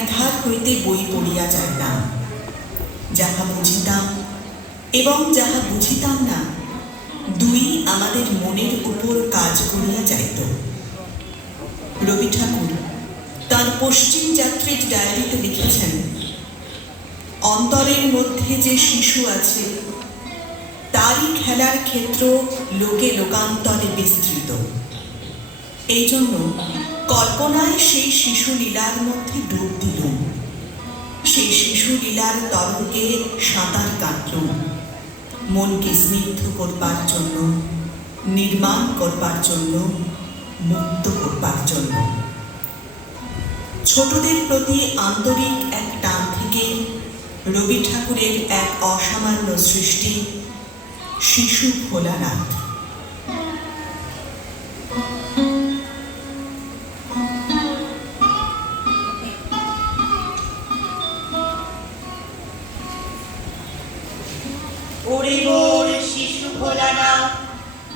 একধার হইতে বই পড়িয়া যাইতাম। যাহা বুঝিতাম এবং যাহা বুঝিতাম না, দুই আমাদের মনের উপর কাজ করিয়া যাইত। রবি ঠাকুর তার পশ্চিম যাত্রীর ডায়েরিতে লিখেছেন, অন্তরের মধ্যে যে শিশু আছে তারই খেলার ক্ষেত্র লোকে লোকান্তরে বিস্তৃত। এই জন্য কল্পনায় সেই শিশু লীলার মধ্যে ডুব দিলুম, সেই শিশু লীলার তরঙ্গে সাঁতার কাটলুম, মনকে স্নিগ্ধ করবার জন্য, নির্মাণ করবার জন্য, মুক্ত করবার জন্য। ছোটদের প্রতি আন্তরিক এক টান থেকে রবি ঠাকুরের এক অসামান্য সৃষ্টি শিশু ভোলানাথ। ওরে মোর শিশু ভোলানাথ,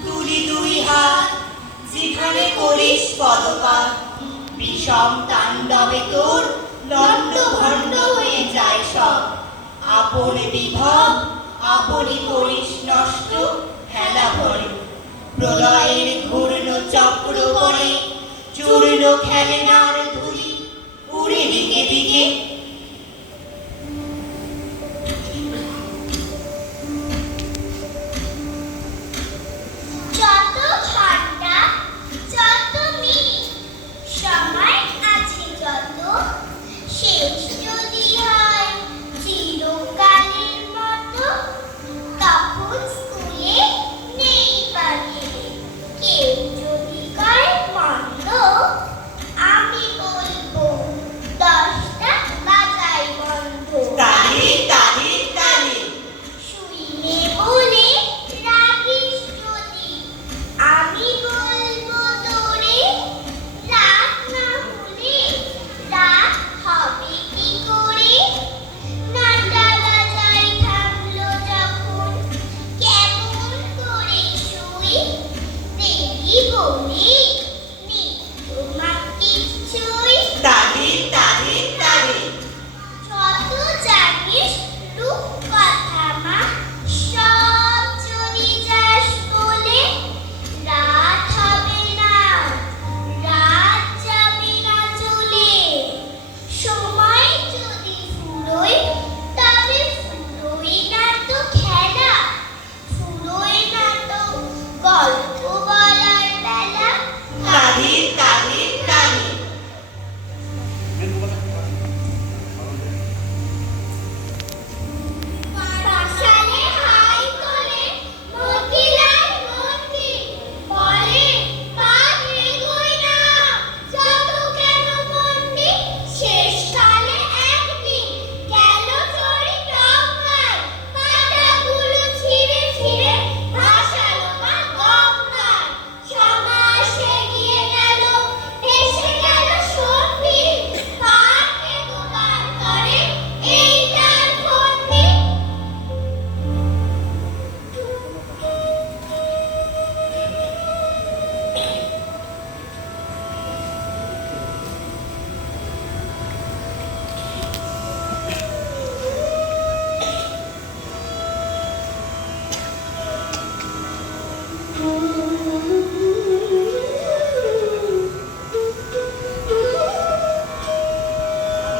তুলি দুই হাত, যেখানে করিস পদপাত, বিষম তাণ্ডবে তোর লণ্ড ভণ্ড হয়ে যায় সব। আপন বিভব আপনি করিস নষ্ট হেলা ভরে, প্রলয়ের ঘূর্ণ চক্র পরে চূর্ণ খেলনার ধুলি উড়ে দিকে দিকে।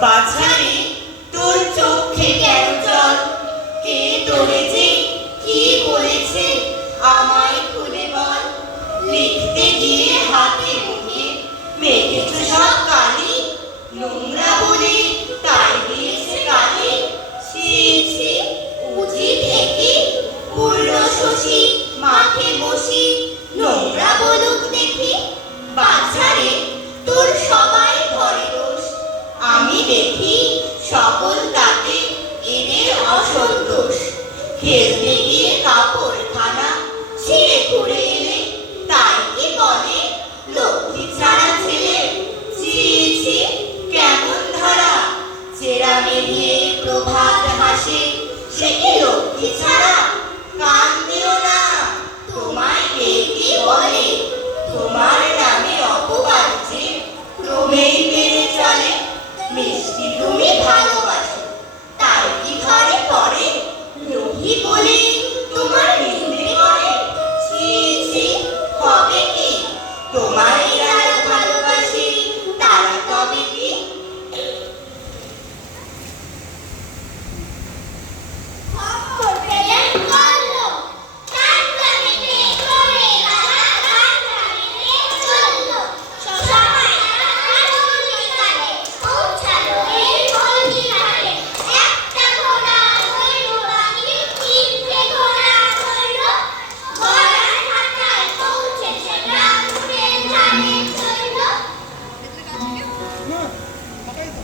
বাছারে তোর চোখে কেন জল, কে তোড়েছে কি বলেছে আমায় খুলে বল। লিখতে গিয়ে হাতে মুখে মেখেছ সব কালি, নোংরা বলে তাই দিয়েছে গালি। ছি ছি উচিত একই পূর্ণ শশী মাঠে বসি, নোংরা বলুক দেখি। বাছারে তোর সবাই ঘরে দোষ, আমি দেখি সকল তাতে এদের অসন্তোষ। খেলতে গিয়ে কাপড় খানা ছিঁড়ে খুঁড়ে এলে তাই কি বলে লক্ষ্মী ছাড়া ছেলে। ছি ছি কেমন ধারা, চেরা বেরিয়ে প্রভাত হাসে, সে কি লক্ষ্মী ছাড়া। কান দিও না, তোমায় কে কি বলে, তোমার নামে অপবাদ যে ক্রমেই বেড়ে চলে। মিষ্টি এই তো।